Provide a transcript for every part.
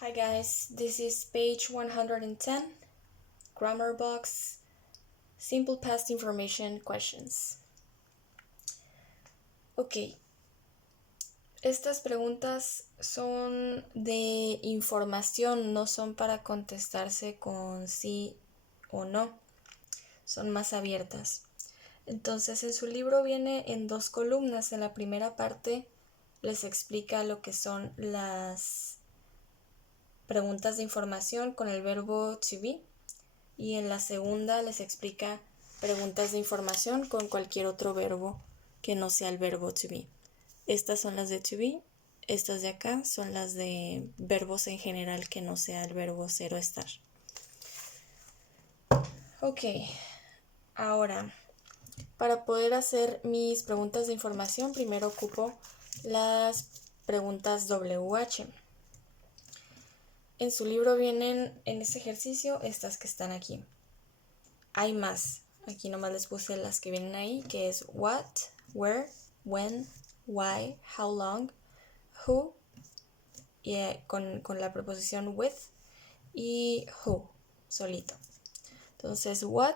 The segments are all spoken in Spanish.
Hi guys, this is page 110, Grammar Box, Simple Past Information Questions. Ok, estas preguntas son de información, no son para contestarse con sí o no, son más abiertas. Entonces en su libro viene en 2 columnas. En la primera parte les explica lo que son las preguntas de información con el verbo to be, y en la segunda les explica preguntas de información con cualquier otro verbo que no sea el verbo to be. Estas son las de to be, estas de acá son las de verbos en general que no sea el verbo ser o estar. Ok, ahora para poder hacer mis preguntas de información primero ocupo las preguntas WH. En su libro vienen en este ejercicio estas que están aquí. Hay más. Aquí nomás les puse las que vienen ahí, que es what, where, when, why, how long, who, y con la preposición with, y who, solito. Entonces, what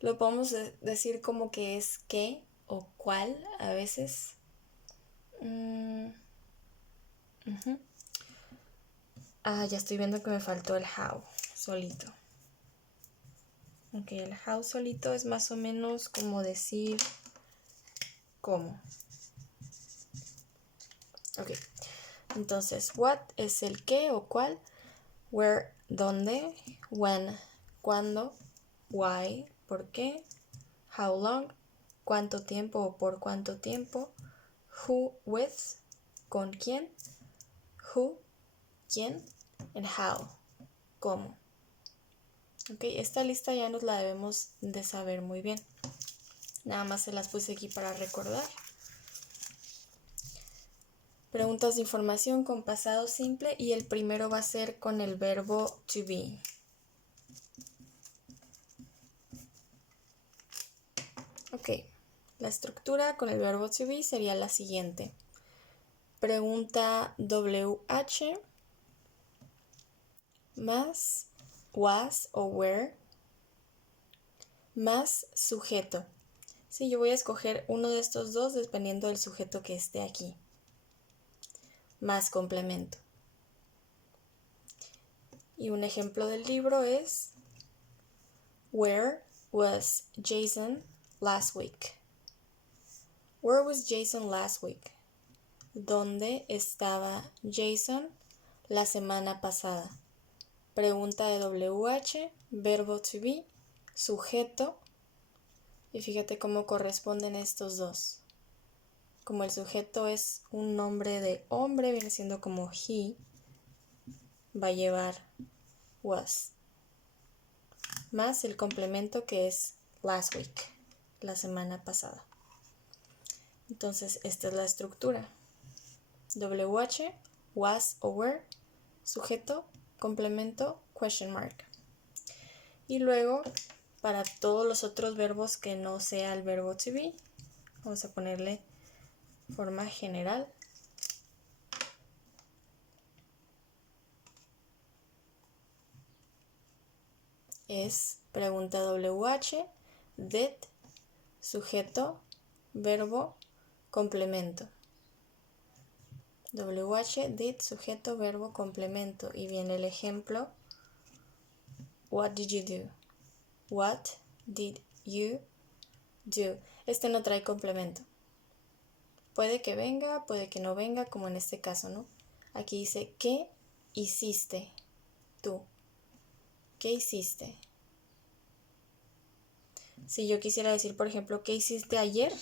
lo podemos decir como que es qué o cuál a veces. Ya estoy viendo que me faltó el how, solito. Ok, el how solito es más o menos como decir cómo. Ok, entonces what es el qué o cuál, where, dónde, when, cuándo, why, por qué, how long, cuánto tiempo o por cuánto tiempo, who, with, con quién, who, quién, and how, cómo. Ok, esta lista ya nos la debemos de saber muy bien. Nada más se las puse aquí para recordar. Preguntas de información con pasado simple y el primero va a ser con el verbo to be. Ok, la estructura con el verbo to be sería la siguiente. Pregunta WH más was o were más sujeto. Sí, yo voy a escoger uno de estos dos dependiendo del sujeto que esté aquí. Más complemento. Y un ejemplo del libro es Where was Jason last week? Where was Jason last week? ¿Dónde estaba Jason la semana pasada? Pregunta de WH, verbo to be, sujeto. Y fíjate cómo corresponden estos dos. Como el sujeto es un nombre de hombre, viene siendo como he, va a llevar was. Más el complemento que es last week, la semana pasada. Entonces, esta es la estructura. WH, was o were, sujeto, complemento, question mark. Y luego, para todos los otros verbos que no sea el verbo to be, vamos a ponerle forma general. Es pregunta WH, did, sujeto, verbo, complemento. WH, did, sujeto, verbo, complemento. Y viene el ejemplo. What did you do? What did you do? Este no trae complemento. Puede que venga, puede que no venga, como en este caso, ¿no? Aquí dice, ¿qué hiciste tú? ¿Qué hiciste? Si yo quisiera decir, por ejemplo, ¿qué hiciste ayer?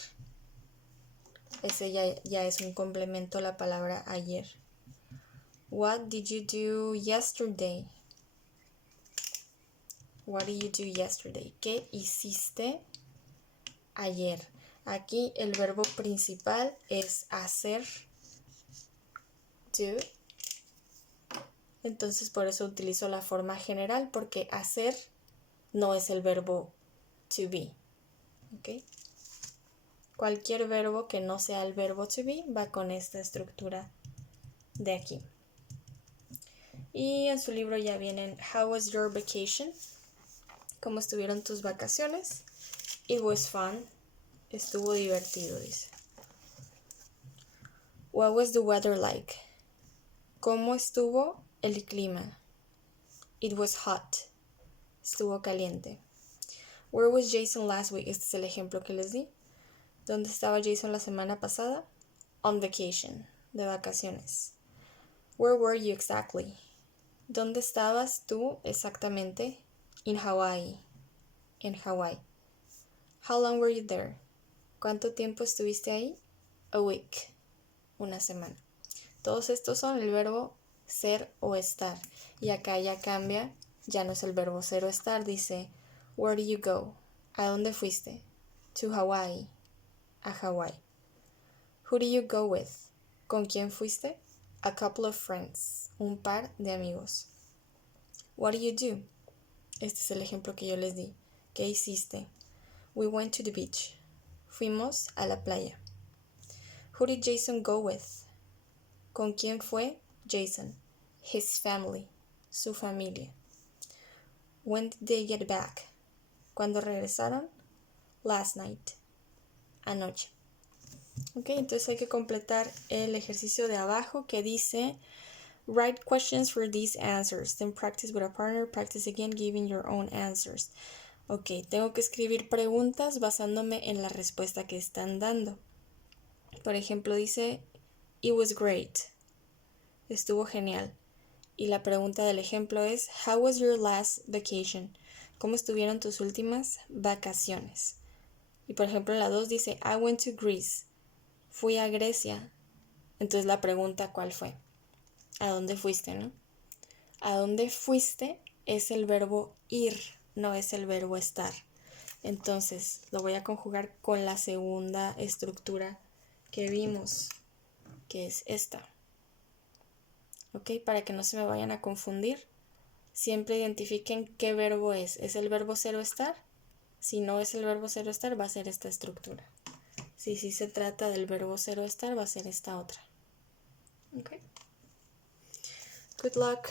Ese ya es un complemento a la palabra ayer. What did you do yesterday? What did you do yesterday? ¿Qué hiciste ayer? Aquí el verbo principal es hacer, do. Entonces por eso utilizo la forma general, porque hacer no es el verbo to be. ¿Ok? Cualquier verbo que no sea el verbo to be va con esta estructura de aquí. Y en su libro ya vienen How was your vacation? ¿Cómo estuvieron tus vacaciones? It was fun. Estuvo divertido, dice. What was the weather like? ¿Cómo estuvo el clima? It was hot. Estuvo caliente. Where was Jason last week? Este es el ejemplo que les di. ¿Dónde estaba Jason la semana pasada? On vacation. De vacaciones. Where were you exactly? ¿Dónde estabas tú exactamente? In Hawaii. En Hawaii. How long were you there? ¿Cuánto tiempo estuviste ahí? A week. Una semana. Todos estos son el verbo ser o estar. Y acá ya cambia, ya no es el verbo ser o estar. Dice, where did you go? ¿A dónde fuiste? To Hawaii. A Hawaii. Who did you go with? ¿Con quién fuiste? A couple of friends. Un par de amigos. What did you do? Este es el ejemplo que yo les di. ¿Qué hiciste? We went to the beach. Fuimos a la playa. Who did Jason go with? ¿Con quién fue Jason? His family. Su familia. When did they get back? ¿Cuándo regresaron? Last night. Anoche. Ok, entonces hay que completar el ejercicio de abajo que dice write questions for these answers. Then practice with a partner. Practice again giving your own answers. Ok, tengo que escribir preguntas basándome en la respuesta que están dando. Por ejemplo, dice it was great. Estuvo genial. Y la pregunta del ejemplo es how was your last vacation? ¿Cómo estuvieron tus últimas vacaciones? Y por ejemplo, la 2 dice I went to Greece. Fui a Grecia. Entonces la pregunta ¿cuál fue? ¿A dónde fuiste, no? ¿A dónde fuiste? Es el verbo ir, no es el verbo estar. Entonces lo voy a conjugar con la segunda estructura que vimos, que es esta. ¿Ok? Para que no se me vayan a confundir, siempre identifiquen qué verbo es. ¿Es el verbo ser o estar? Si no es el verbo ser o estar, va a ser esta estructura. Si sí se trata del verbo ser o estar, va a ser esta otra. ¿Ok? Good luck.